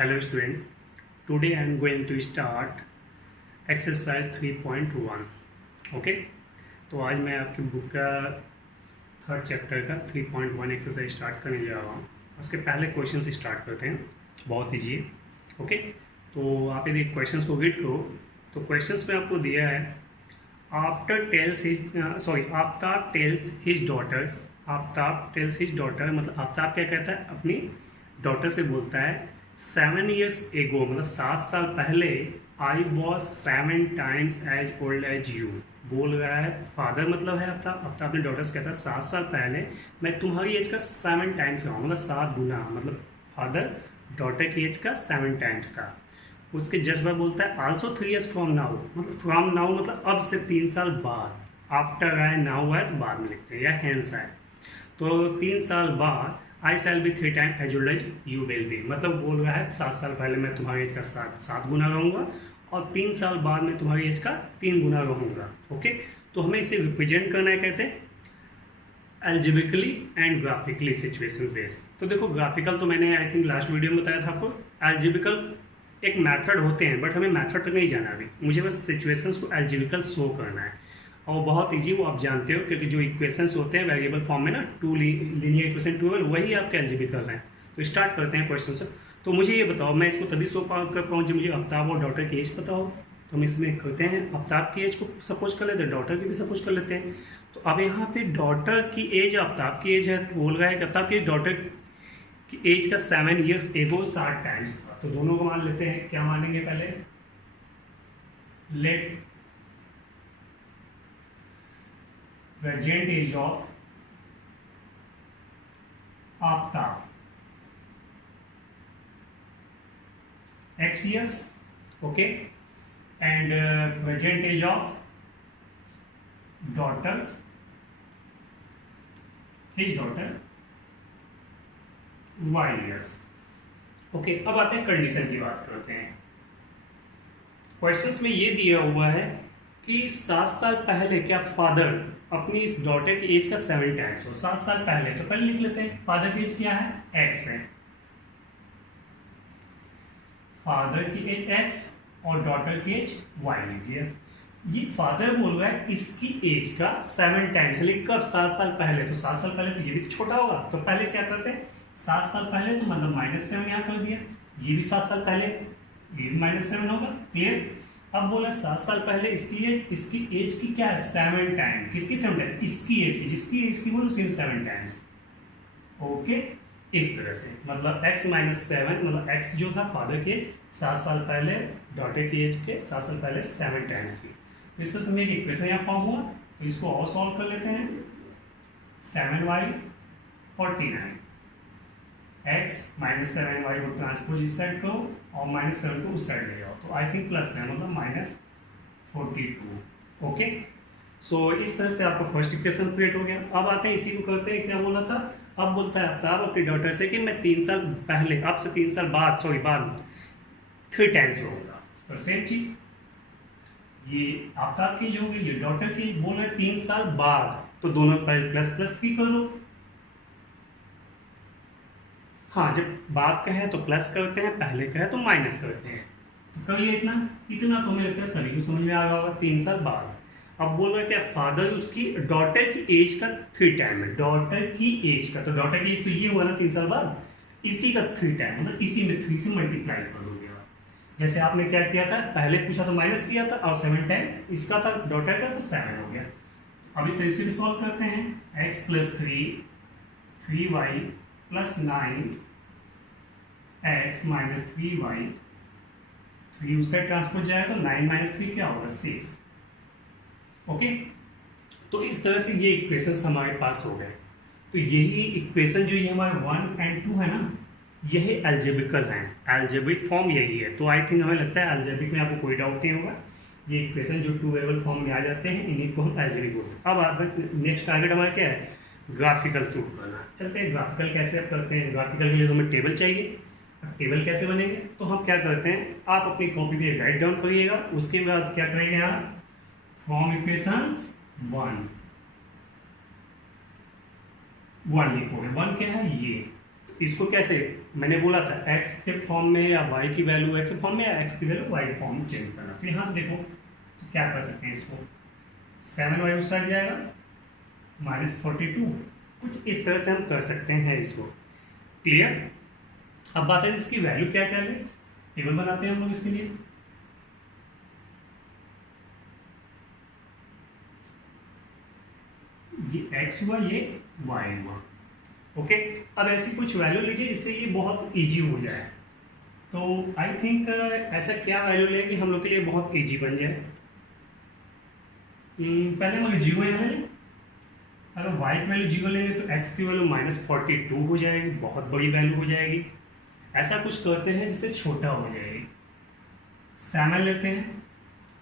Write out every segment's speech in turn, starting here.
Hello student, today I am going to start exercise 3.1. Okay, तो आज मैं आपकी बुक का थर्ड चैप्टर का 3.1 एक्सरसाइज स्टार्ट करने जा रहा हूँ। उसके पहले क्वेश्चन से स्टार्ट करते हैं, बहुत ईजी है। ओके, तो आप यदि क्वेश्चंस को रीड करो तो क्वेश्चंस में आपको दिया है Aftab tells his daughters. Aftab tells his daughter मतलब आफ्ताब क्या कहता है, अपनी डॉटर से बोलता है 7 years ago मतलब 7 साल पहले I was 7 times as old as you. बोल रहा है फादर मतलब है आफ्ताब अपने डॉटर से कहता है 7 साल पहले मैं तुम्हारी एज का 7 times का हूँ, मतलब 7 गुना, मतलब फादर डॉटर की एज का 7 times था। उसके जस्ट बाद बोलता है आल्सो 3 years फ्रॉम नाउ, मतलब फ्रॉम नाउ मतलब अब से 3 साल बाद। आफ्टर आए नाउ आए तो बाद में लिखते हैं, या हैंस आए तो 3 साल बाद I shall be 3 times as old as you will be, मतलब बोल रहा है 7 साल पहले मैं तुम्हारी एज का 7 गुना रहूँगा और 3 साल बाद में तुम्हारी एज का 3 गुना रहूँगा। ओके, तो हमें इसे रिप्रेजेंट करना है कैसे, algebraically and graphically situations based. तो देखो ग्राफिकल तो मैंने आई थिंक लास्ट वीडियो में बताया था आपको, एल्जेब्रिकल एक मेथड होते हैं बट हमें मेथड तक नहीं जाना अभी, मुझे बस सिचुएशंस को एल्जेब्रिकल शो करना है और बहुत इजी, वो आप जानते हो क्योंकि जो इक्वेशंस होते हैं वेरिएबल फॉर्म में ना, 2 लीनियर इक्वेशन 12 वही आपके एल्जेब्रिकल हैं। तो स्टार्ट करते हैं क्वेश्चन से। तो मुझे ये बताओ, मैं इसको तभी शो कर पाऊँ जब मुझे आफ्ताब और डॉटर की एज पता हो। तो हम इसमें करते हैं आफ्ताब की एज को सपोज कर लेते हैं, डॉटर की भी सपोज कर लेते हैं। तो अब यहाँ पे डॉटर की एज आफ्ताब की एज है, बोल रहा है कि आफ्ताब की एज डॉटर की एज का 7 years एगो 7 times था। तो दोनों को मान लेते हैं, क्या मानेंगे पहले, let present age of Aftab x years, okay, and present age of daughters, his daughter y years. Okay, अब आते हैं कंडीशन की बात करते हैं। क्वेश्चंस में ये दिया हुआ है कि 7 साल पहले क्या फादर अपनी इस डॉटर की एज का 7 times हो। 7 साल पहले, तो पहले लिख लेते हैं फादर की एज क्या है, x है, फादर की एज x और डॉटर की एज y लीजिए। ये फादर बोल रहा है इसकी एज का 7 times, लेकिन कब, 7 साल पहले। तो 7 साल पहले तो ये भी छोटा होगा, तो पहले क्या करते हैं 7 साल पहले तो मतलब -7 यहाँ कर दिया, ये भी 7 साल पहले, ये भी -7 होगा, क्लियर। अब बोला 7 साल पहले इसकी एज की क्या है 7 times, किसकी 7 times, इसकी एज की, जिसकी एज की बोलो सिर्फ 7 times। ओके, इस तरह से मतलब x - 7 मतलब x जो था फादर की एज 7 साल पहले, डॉटर की एज के 7 साल पहले 7 times की। तो इस तरह से एक इक्वेशन यहाँ फॉर्म हुआ, तो इसको और सॉल्व कर लेते हैं। 7y 49, x - 7y को ट्रांसपोज इस साइड करो और -7 को उस साइड ले जाओ, तो आई थिंक प्लस है मतलब -42। ओके, सो इस तरह से आपका फर्स्ट इक्वेशन क्रिएट हो गया। अब आते हैं इसी को करते हैं, क्या बोला था, अब बोलता है आफ्ताब अपनी डॉटर से कि मैं 3 साल पहले, अब से 3 साल बाद 3 times होगा। तो सेम चीज ये आफ्ताब की जो होगी, ये डॉटर की बोल रहे 3 साल बाद, तो दोनों प्लस प्लस की कर दो। हाँ, जब बात का है तो प्लस करते हैं, पहले का है तो माइनस करते हैं। तो करिए इतना तो हमें लगता है सभी को समझ में आ रहा होगा। 3 साल बाद, अब बोल रहा है क्या, फादर उसकी डॉटर की एज का 3 times है, डॉटर की एज का, तो डॉटर की एज तो ये हुआ ना 3 साल बाद, इसी का 3 times मतलब इसी में 3 से मल्टीप्लाई कर दोगे। जैसे आपने क्या किया था, पहले पूछा तो माइनस किया था और 7 times इसका था डॉटर का, तो 7 हो गया। अब इस तरह से सॉल्व करते हैं, x + 3y + 9 x - 3y, 3 उससे ट्रांसफर जाएगा तो 9 - 3 क्या होगा 6। ओके, तो इस तरह से ये इक्वेशंस हमारे पास हो गए। तो यही इक्वेशन जो ये हमारे 1 और 2 है ना, यही एल्जेब्रिकल है, एल्जेब्रिक फॉर्म यही है। तो आई थिंक हमें लगता है एल्जेब्रिक में आपको कोई डाउट नहीं होगा, ये इक्वेशन जो 2 वेरिएबल फॉर्म में आ जाते हैं इन्हीं को हम एल्जेब्रिक बोलते हैं। अब आप नेक्स्ट टारगेट हमारा क्या है, ग्राफिकल शूट करना। चलते हैं ग्राफिकल कैसे आप करते हैं। ग्राफिकल के लिए हमें टेबल चाहिए। अब टेबल कैसे बनेंगे, तो हम क्या करते हैं, आप अपनी कॉपी पे राइट डाउन करिएगा, उसके बाद क्या करेंगे आप, फ्रॉम इक्वेशंस 1 लिखोगे। 1 क्या है, ये, इसको कैसे मैंने बोला था x के फॉर्म में या y की वैल्यू x के फॉर्म में या x की वैल्यू y के फॉर्म में चेंज करना। तो यहाँ से देखो तो क्या कर सकते हैं इसको, 7y उस साइड जाएगा -42, कुछ इस तरह से हम कर सकते हैं इसको। क्लियर। अब बात है इसकी वैल्यू क्या क्या ले, टेबल बनाते हैं हम लोग इसके लिए। ये x हुआ, ये y हुआ। ओके, अब ऐसी कुछ वैल्यू लीजिए जिससे ये बहुत इजी हो जाए। तो आई थिंक ऐसा क्या वैल्यू लें कि हम लोग के लिए बहुत इजी बन जाए। पहले हम अगर जीरो यहाँ लें, अगर y की वैल्यू जीरो लेंगे तो x की वैल्यू -42 हो जाएगी, बहुत बड़ी वैल्यू हो जाएगी। ऐसा कुछ करते हैं जिससे छोटा हो जाएगी। 7 लेते हैं,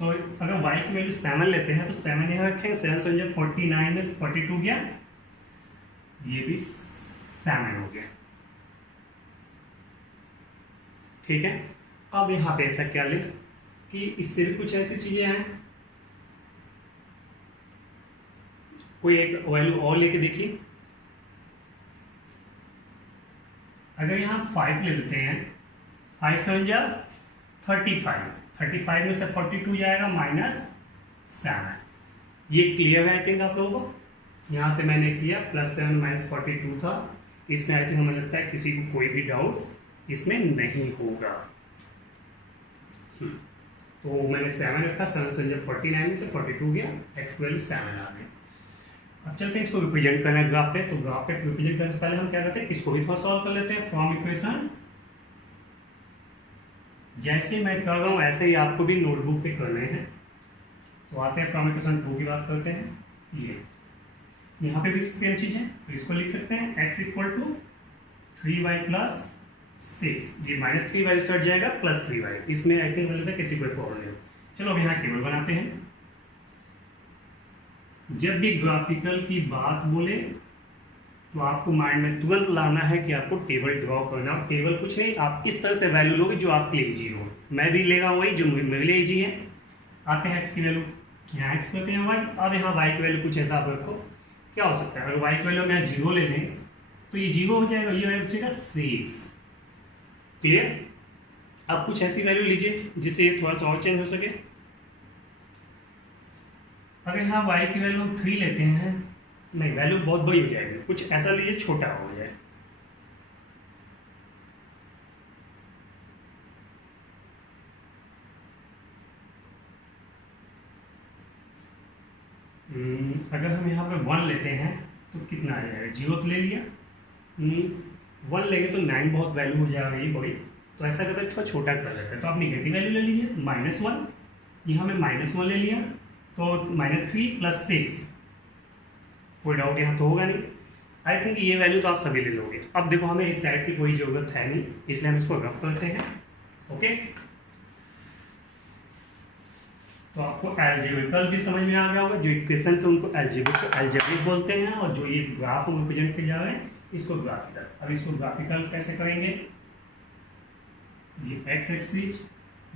तो अगर y की वैल्यू 7 लेते हैं तो 7 यहाँ रखेंगे, 7 से 49 में 42 गया, ये भी 7 हो गया। ठीक है। अब यहाँ पे ऐसा क्या ले कि इससे भी कुछ ऐसी चीजें हैं, कोई एक वैल्यू और लेके देखिए। अगर यहाँ 5 ले लेते हैं, 5 से 35, 35 में से 42 जाएगा -7। ये क्लियर है आई थिंक आप लोगों को। यहाँ से मैंने किया +7 -42 था। इसमें आई थिंक हमें लगता है किसी को कोई भी डाउट्स इसमें नहीं होगा। तो मैंने 7 रखा, 7 से 49 में से 42 गया, x वैल्यू 7 आ गई। अब चलते हैं इसको रिप्रेजेंट करना है ग्राफ पे। तो ग्राफ पे रिप्रेजेंट करने से पहले हम क्या करते हैं, इसको भी थोड़ा सॉल्व कर लेते हैं फ्रॉम इक्वेशन। जैसे मैं कर रहा हूँ ऐसे ही आपको भी नोटबुक पे करने हैं। तो आते हैं फ्रॉम इक्वेशन 2 की बात करते हैं। ये यहाँ पे भी सेम चीज़ है, तो इसको लिख सकते हैं x = 3y + 6। ये -3y स्टार्ट जाएगा +3y। इसमें आई थिंक बोलता है किसी को प्रॉब्लम नहीं। चलो अब यहाँ टेबल बनाते हैं। जब भी ग्राफिकल की बात बोले तो आपको माइंड में तुरंत लाना है कि आपको टेबल ड्रॉ करना। टेबल कुछ नहीं, आप इस तरह से वैल्यू लोगे जो आपके लिए इजी हो। मैं भी लेगा वही जो मेरे लिए इजी है। आते हैं x की वैल्यू, यहाँ x करते हैं y। अब यहाँ y की वैल्यू कुछ ऐसा आप रखो, क्या हो सकता है। अगर y की वैल्यू हम यहाँ 0 ले लें तो ये 0 हो जाएगा, ये बचेगा 6। क्लियर। अब कुछ ऐसी वैल्यू लीजिए जिससे ये थोड़ा सा और चेंज हो सके। अगर यहाँ y की वैल्यू हम 3 लेते हैं, नहीं वैल्यू बहुत बड़ी हो जाएगी, कुछ ऐसा लीजिए छोटा हो जाए। अगर हम यहाँ पे 1 लेते हैं तो कितना आ जाएगा, 0 तो ले लिया। 1 लेंगे तो 9 बहुत वैल्यू हो जाएगा ये बड़ी। तो ऐसा करते हैं थोड़ा छोटा कर लेते हैं। तो आप निगेटिव वैल्यू ले लीजिए, -1। यहाँ में -1 ले लिया तो -3 + 6। कोई डाउट यहाँ तो होगा नहीं। आई थिंक ये वैल्यू तो आप सभी ले लोगे। अब देखो हमें इस साइड की कोई ज़रूरत है नहीं, इसलिए हम इसको रफ करते हैं। ओके, तो आपको एल्जेब्रिकल भी समझ में आ गया होगा। जो इक्वेशन थे उनको एल्जेब्रिक बोलते हैं, और जो ये ग्राफ हम रिप्रेजेंट किए जा रहे हैं इसको ग्राफिकल। अब इसको ग्राफिकल कैसे करेंगे, ये x axis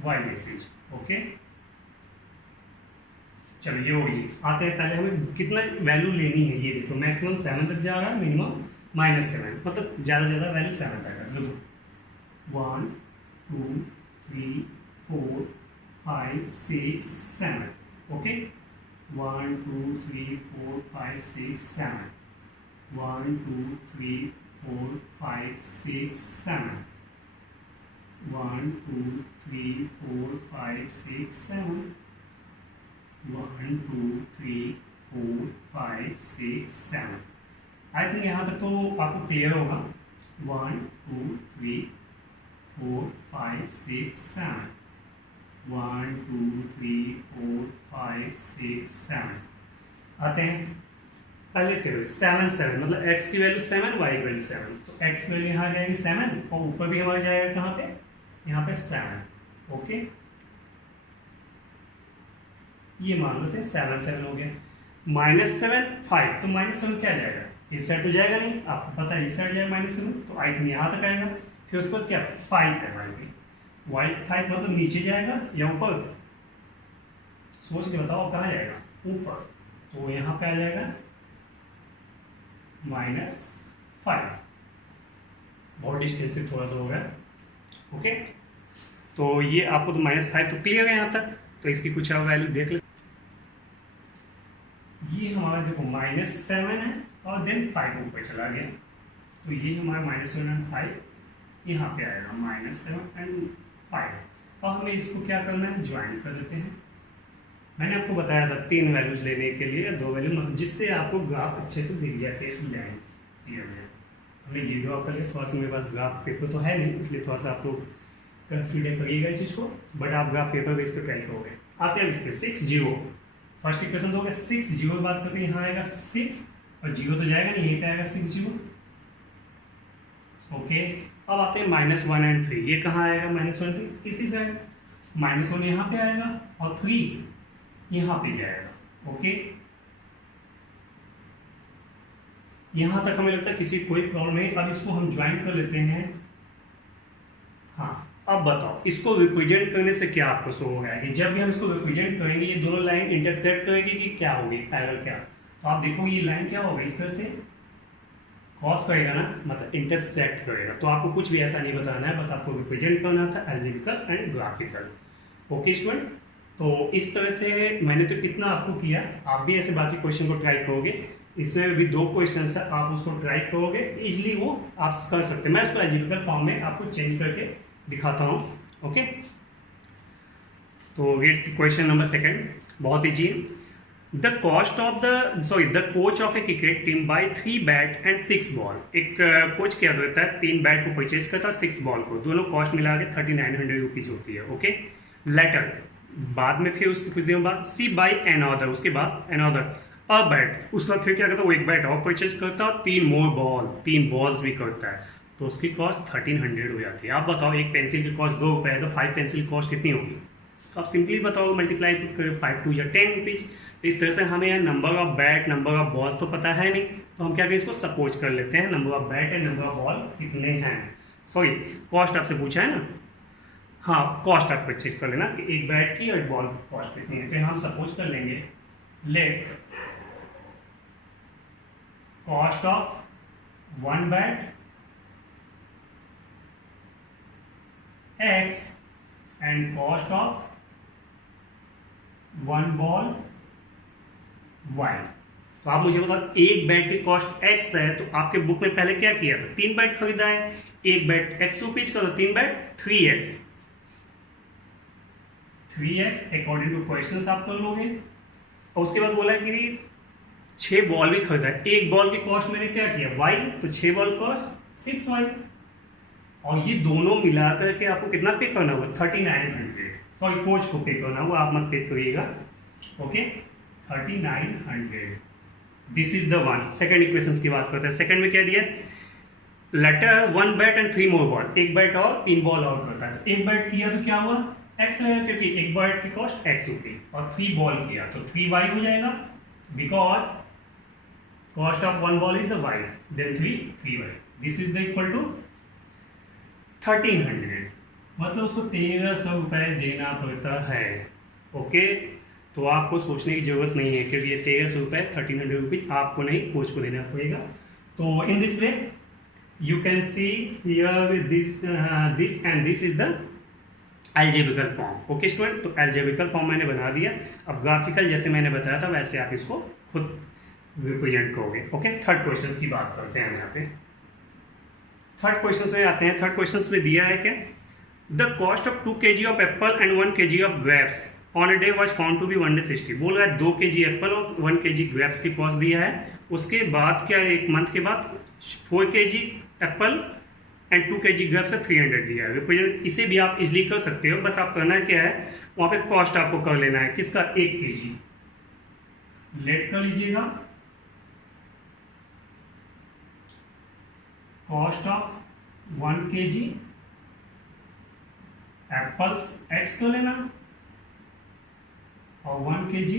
y axis. Okay, चलो ये हो गई। आते हैं पहले हमें कितना वैल्यू लेनी है। ये देखो मैक्सिमम 7 तक जा रहा है, मिनिमम -7, मतलब ज़्यादा से ज़्यादा वैल्यू 7 तक है। देखो 1 2 3 4 5 6 7। ओके, 1 2 3 4 5 6 7, 1 2 3 4 5 6 7, 1 2 3 4 5 6 7, 1 2 3 4 5 6 7। आई थिंक यहाँ तक तो आपको क्लियर होगा। 1 2 3 4 5 6 7, 1 2 3 4 5 6 7। आते हैं पहले टेबल 7 7, मतलब x की वैल्यू 7, y की वैल्यू 7। तो x की वैल्यू यहाँ आ जाएगी 7, और ऊपर भी हमारा जाएगा कहाँ पे, यहाँ पे 7। ओके, ये मान लेते हैं 7 7 हो गया। -7 5, तो -7 क्या जाएगा, इस साइड तो जाएगा नहीं, आपको पता है इस साइड जाएगा -7, तो आई थिंक यहाँ तक आएगा। फिर उसके बाद क्या 5 है y 5, मतलब नीचे जाएगा या ऊपर, सोच के बताओ कहाँ जाएगा, ऊपर। तो यहाँ पे आ जाएगा -5। बहुत डिस्टेंस से थोड़ा सा हो गया। ओके, तो ये आपको तो -5 तो क्लियर है यहाँ तक। तो इसकी कुछ और वैल्यू देख ले। ये हमारा देखो -7 है और देन 5 ऊपर चला गया, तो ये हमारा -7 और 5 यहाँ पे आएगा, -7 एंड 5। और हमें इसको क्या करना है, ज्वाइन कर देते हैं। मैंने आपको बताया था 3 वैल्यूज लेने के लिए 2 वैल्यू, जिससे आपको ग्राफ अच्छे से दिख जाते हैं। लाइन्स क्लियर है, हमने ये ड्रॉ कर लिया। थोड़ा सा मेरे पास ग्राफ पेपर तो है नहीं, इसलिए थोड़ा सा आप लोग कंसीडर करिएगा इस चीज़ को, बट आप ग्राफ पेपर बेस पर ट्राई करोगे। आते हैं इस पर 6 0। फर्स्ट इक्वेशन तो हो गया 6 0 की बात करते हैं। यहाँ आएगा 6 और 0 तो जाएगा नहीं, यहीं पे आएगा 6 0। ओके, अब आते हैं -1 एंड 3। ये कहाँ आएगा -1 3? इसी साइड। -1 यहाँ पे आएगा और 3 यहाँ पे जाएगा। ओके, यहाँ तक हमें लगता है किसी कोई प्रॉब्लम नहीं। अब इसको हम ज्वाइन कर लेते हैं। हाँ, अब बताओ इसको रिप्रेजेंट करने से क्या आपको शो होगा कि जब भी हम इसको रिप्रेजेंट करेंगे ये दोनों लाइन इंटरसेक्ट करेगी कि क्या होगी, पैरेलल क्या? तो आप देखोगे ये लाइन क्या होगा, इस तरह से क्रॉस करेगा ना, मतलब इंटरसेक्ट करेगा। तो आपको कुछ भी ऐसा नहीं बताना है, बस आपको रिप्रेजेंट करना था अलजेब्रिकल एंड ग्राफिकल। ओके स्टूडेंट, तो इस तरह से मैंने तो इतना आपको किया, आप भी ऐसे बाकी क्वेश्चन को ट्राई करोगे। इसमें भी 2 क्वेश्चन है, आप उसको ट्राई करोगे इजीली, वो आप कर सकते हैं। मैं उसको अलजेब्रिकल फॉर्म में आपको चेंज करके दिखाता हूँ। ओके, तो ये क्वेश्चन नंबर 2 बहुत ईजी है। The coach of a cricket team buy 3 bat and 6 ball. एक कोच क्या करता है, 3 बैट को परचेज करता है, 6 बॉल को, दोनों कॉस्ट मिला के 3900 रुपीज होती है। ओके, लेटर बाद में, फिर उसके कुछ दिनों बाद सी बाय अनदर, उसके बाद अनदर अ बैट, उसके बाद फिर क्या करता है, वो एक बैट और परचेज करता है, 3 मोर बॉल, 3 बॉल्स भी करता है, तो उसकी कॉस्ट 1300 हो जाती है। आप बताओ एक पेंसिल की कॉस्ट 2 रुपये है, तो 5 पेंसिल की कॉस्ट कितनी होगी? तो आप सिंपली बताओ, मल्टीप्लाई करें 5 2 या 10 रुपीज। तो इस तरह से हमें यहाँ number of bat, number of balls तो पता है नहीं, तो हम क्या करें, इसको सपोज कर लेते हैं number of bat and number of ball कितने हैं। सॉरी, कॉस्ट आपसे पूछा है ना, हाँ कॉस्ट आप परचेज कर लेना कि एक बैट की और एक बॉल कॉस्ट कितनी है। तो हम सपोज कर लेंगे, let cost of 1 bat x and cost of 1 ball y। तो आप मुझे बताओ एक बैट की कॉस्ट x है, तो आपके बुक में पहले क्या किया था, 3 बैट खरीदा है, एक बैट x रुपीज का, तो 3 bat 3x according two questions आप कर लोगे। और उसके बाद बोला कि 6 बॉल भी खरीदा है, एक बॉल की कॉस्ट मैंने क्या किया y, तो 6 बॉल कॉस्ट 6y, और ये दोनों मिला करके आपको कितना पे करना होगा, 3900। सॉरी, कोच को पे करना होगा, आप मत पे करिएगा। Okay, 3900। This is the one. Second equations की बात करते हैं। सेकंड में क्या दिया, later 1 bat and 3 more ball, एक बैट और 3 बॉल आउट करता है। तो एक बैट किया तो क्या हुआ, x लगेगा, क्योंकि एक बैट की कॉस्ट x होगी, और 3 बॉल किया तो 3y हो जाएगा, because cost of 1 ball is the y, then 3y। This is the equal to 1300, मतलब उसको 1300 रुपये देना पड़ता है। ओके, तो आपको सोचने की जरूरत नहीं है, क्योंकि ये 1300 रुपये 1300 रुपीज आपको नहीं, कोच को देना पड़ेगा। तो in this way you can see here with this and this is the algebraic form. Okay student, तो अलजेब्रिकल फॉर्म मैंने बना दिया। अब ग्राफिकल जैसे मैंने बताया था वैसे आप इसको खुद रिप्रेजेंट करोगे। ओके, थर्ड क्वेश्चन की बात करते हैं। यहाँ पे थर्ड क्वेश्चन में आते हैं। थर्ड क्वेश्चन में दिया है क्या, the cost of 2 kg of apple and 1 kg of grapes on a day was found to be 160। बोल रहा है 2 kg एप्पल और 1 kg ग्रेप्स की कॉस्ट दिया है। उसके बाद क्या, एक मंथ के बाद 4 kg Apple and 2 kg grapes का 300 दिया है। रिप्रेजेंट इसे भी आप इजिली कर सकते हो, बस आप करना क्या है, वहाँ पे कॉस्ट आपको कर लेना है, किसका, 1 kg लेट कर लीजिएगा, cost of 1 kg apples x कर लेना, और 1 kg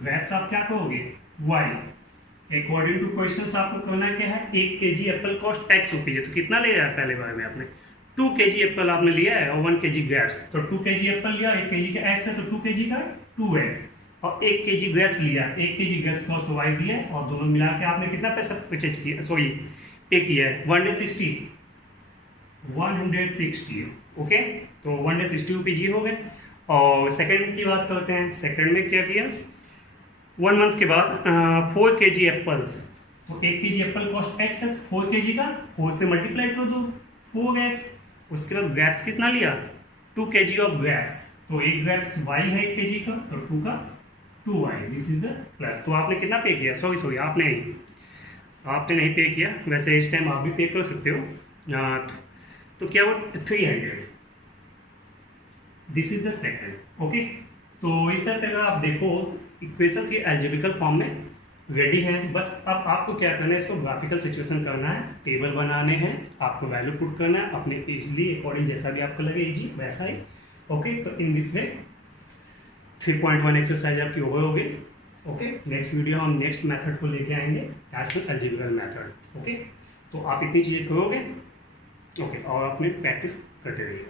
ग्रेप्स आप क्या कहोगे, y। अकॉर्डिंग टू क्वेश्चंस आपको करना क्या है, 1 kg Apple cost x rupees है, तो कितना ले रहा है पहले बार में आपने, 2 kg एप्पल आपने लिया है और 1 kg ग्रेप्स, तो 2 kg एप्पल लिया, 1 kg का x है तो 2 kg का 2x, और 1 kg ग्रेप्स लिया, 1 kg ग्रेप्स कॉस्ट y दिया, और दोनों मिला के आपने कितना पैसा परचेज किया, सॉरी पे किया है 160 ओके। तो 160 रुपीज ये हो गए। और सेकंड की बात करते हैं, सेकंड में क्या किया, 1 मंथ के बाद 4 kg एप्पल्स, तो 1 kg एप्पल कॉस्ट एक्स है, 4 kg का 4 से मल्टीप्लाई कर दो 4x। उसके बाद ग्रैप्स कितना लिया, 2 kg ऑफ ग्रैप्स, तो एक ग्रैप्स y है 1 kg का, तो 2 का 2y, this is the plus. तो आपने कितना पे किया, सॉरी आपने नहीं पे किया, वैसे इस टाइम आप भी पे कर सकते हो। तो क्या वो 300, this is the second okay. तो इस तरह से अगर आप देखो इक्वेशंस ये एल्जेब्रिकल फॉर्म में रेडी है। बस अब आपको क्या करना है, इसको ग्राफिकल सिचुएशन करना है, टेबल बनाने हैं, आपको वैल्यू पुट करना है अपने इजली अकॉर्डिंग, जैसा भी आपको लगे इजी वैसा ही ओके। तो इन दिस वे 3.1 एक्सरसाइज आपकी ओवर हो गई ओके। नेक्स्ट वीडियो हम नेक्स्ट मेथड को लेके आएंगे, that's an algebraical method okay. तो आप इतनी चीज़ें करोगे ओके, और अपने प्रैक्टिस करते रहिए।